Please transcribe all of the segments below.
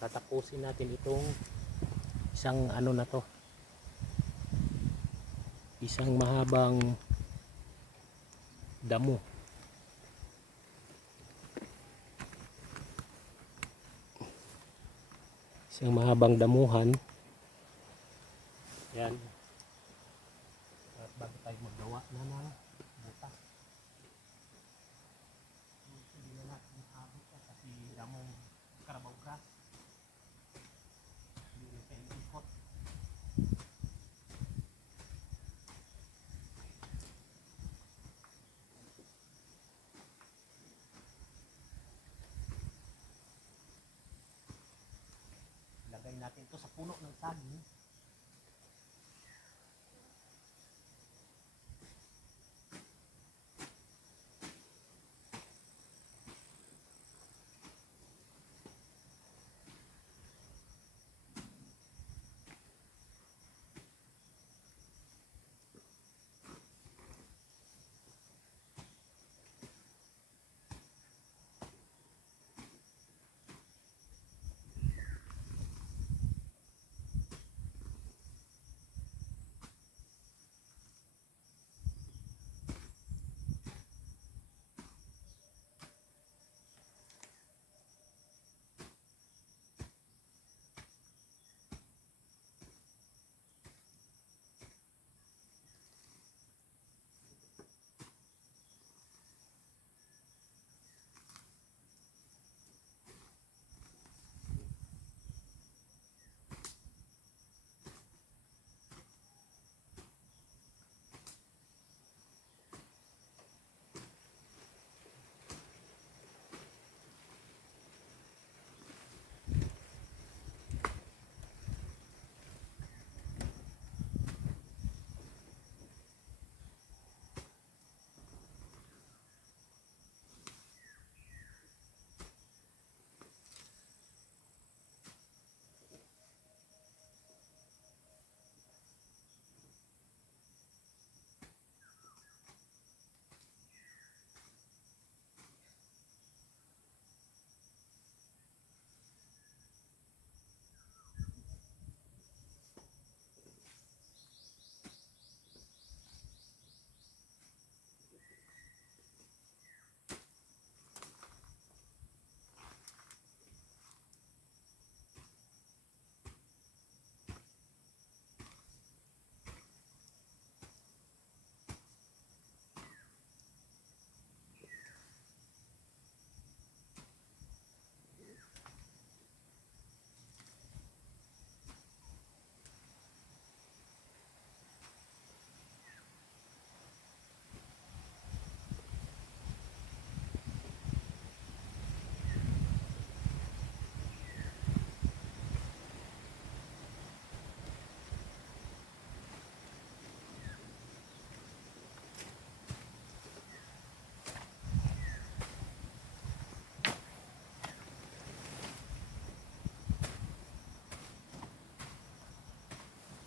tatapusin natin itong isang ano na to, isang mahabang damo. Isang mahabang damuhan. Yan. At bago tayo maggawa na butas. Hindi na natin habit kasi damong Carabao grass. Hindi na tayo ikot. Lagay natin ito sa puno ng saging.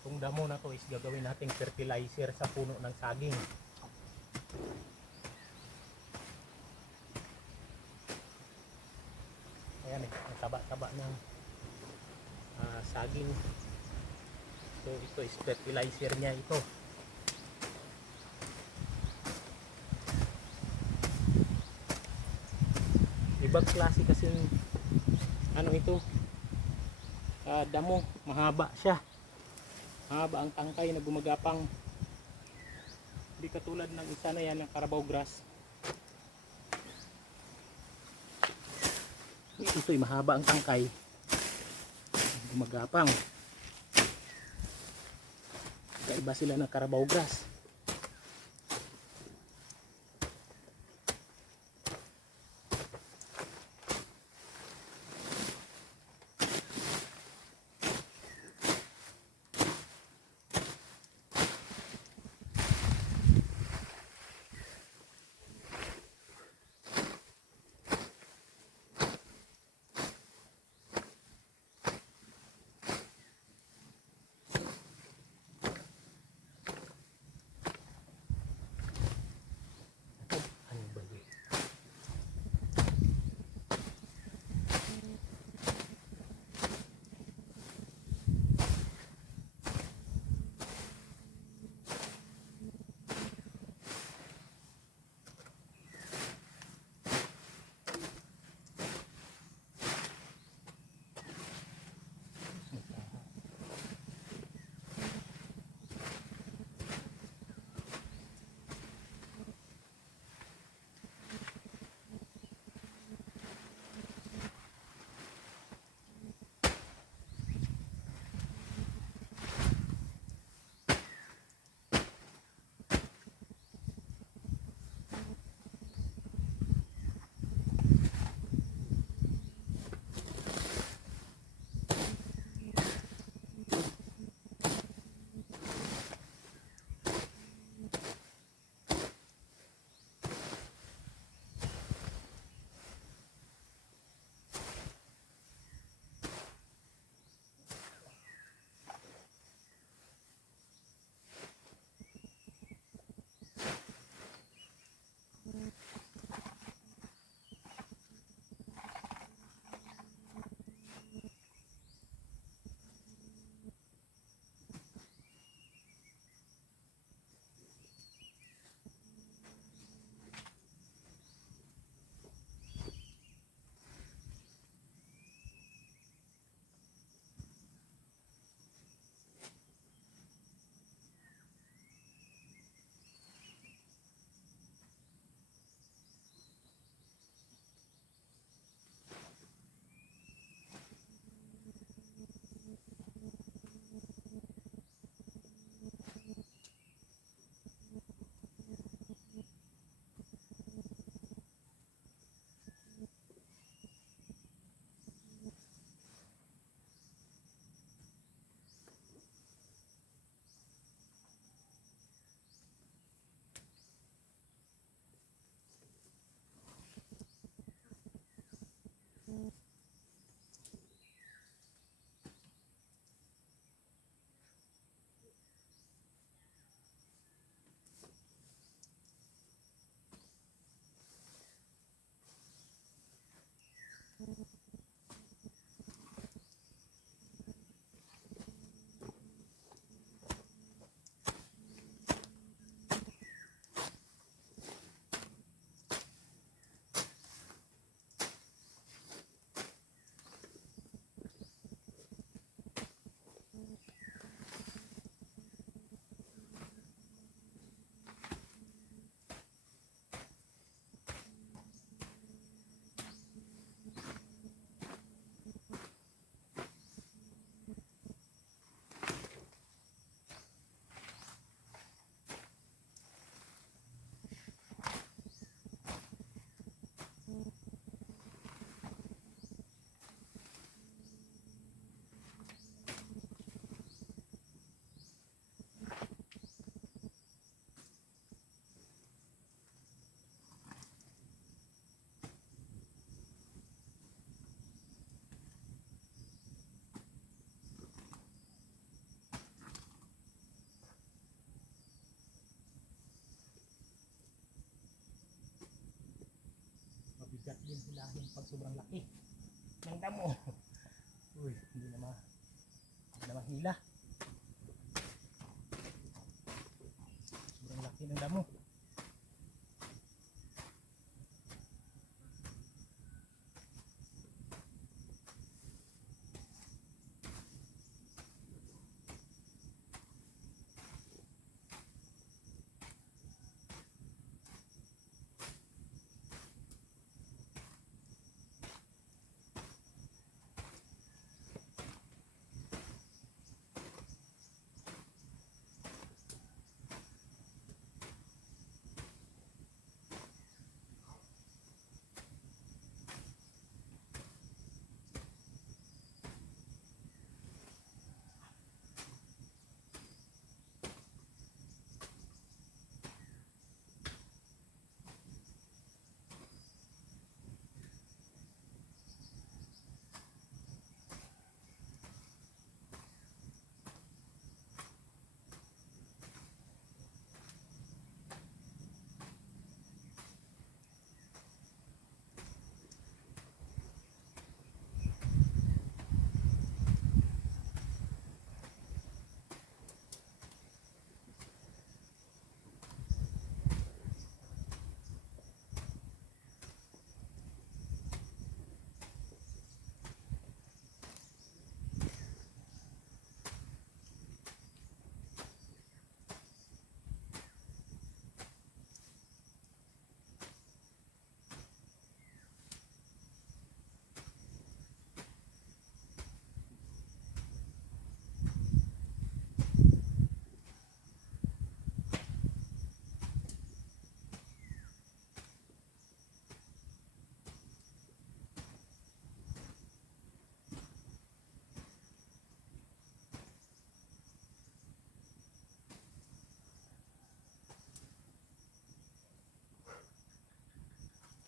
Itong damo na to is gagawin nating fertilizer sa puno ng saging. Ayan ang taba-taba ng saging. So ito is fertilizer niya ito. Ibang klase kasi ano ito, damo, mahaba siya. Mahaba ang tangkay na gumagapang. Hindi katulad ng isa na yan ng Carabao grass. Ito'y mahaba ang tangkay, gumagapang. Kaiba sila ng Carabao grass. din hilahin pag sobrang laki ng damo. Uy, hindi na mahila. Sobrang laki ng damo.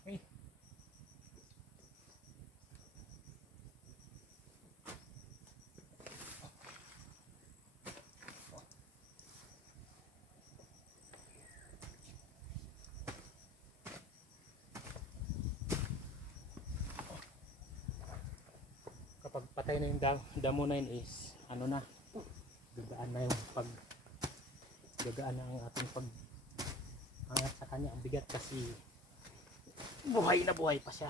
Okay. Kapag patay na yung damo na yun is ano na, gagaan na yung gagaan na ang ating angat sa kanya. Ang bigat kasi buhay na buhay pa siya.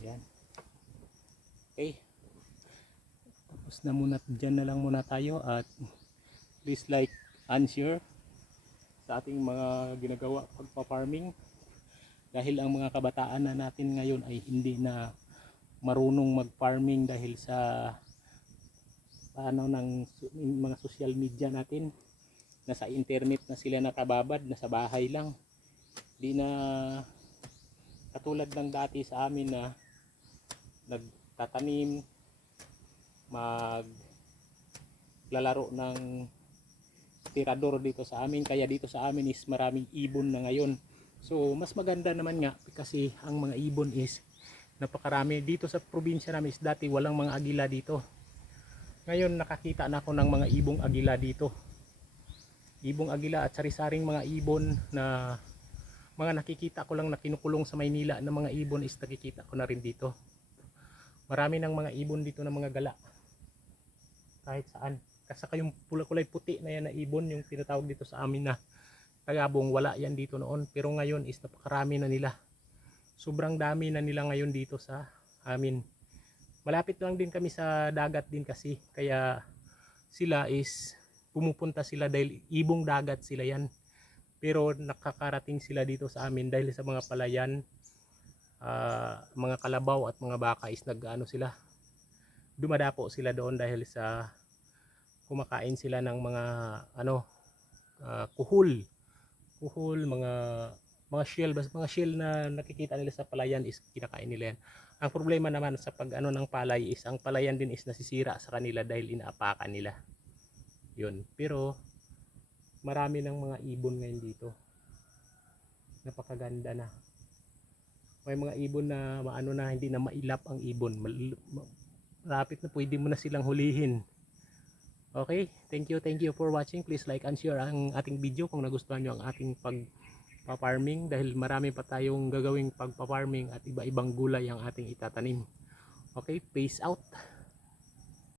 Yan. Okay. Tapos na muna, dyan na lang muna tayo at please like and share sa ating mga ginagawa pagpa-farming. Dahil ang mga kabataan na natin ngayon ay hindi na marunong mag-farming dahil sa paano ng mga social media natin. Nasa internet na sila nakababad, nasa bahay lang. Di na katulad ng dati sa amin na nagtatanim, maglalaro ng tirador dito sa amin. Kaya dito sa amin is maraming ibon na ngayon. So mas maganda naman nga kasi ang mga ibon is napakarami. Dito sa probinsya namin is dati walang mga agila dito. Ngayon nakakita na ako ng mga ibong agila dito. Ibong agila at sari-saring mga ibon na mga nakikita ko lang na kinukulong sa Maynila na mga ibon is nakikita ko na rin dito. Marami ng mga ibon dito na mga gala. Kahit saan. Kasaka yung kulay puti na yan na ibon yung tinatawag dito sa amin na Tagabong, wala yan dito noon. Pero ngayon is napakarami na nila. Sobrang dami na nila ngayon dito sa amin. Malapit lang din kami sa dagat din kasi. Kaya sila is pumupunta sila dahil ibong dagat sila yan. Pero nakakarating sila dito sa amin dahil sa mga palayan, mga kalabaw at mga baka is nag-ano sila. Dumadapo sila doon dahil sa kumakain sila ng mga kuhol, mga shell na nakikita nila sa palayan is kinakain nila yan. Ang problema naman sa pag ng palay is ang palayan din is nasisira sa kanila dahil inaapakan nila. Yun. Pero marami ng mga ibon ngayon dito. Napakaganda na. May mga ibon na na hindi na mailap ang ibon. Malapit na pwede mo na silang hulihin. Okay, thank you for watching. Please like and share ang ating video kung nagustuhan nyo ang ating pagpa-farming, dahil marami pa tayong gagawing pagpa-farming at iba-ibang gulay ang ating itatanim. Okay, peace out.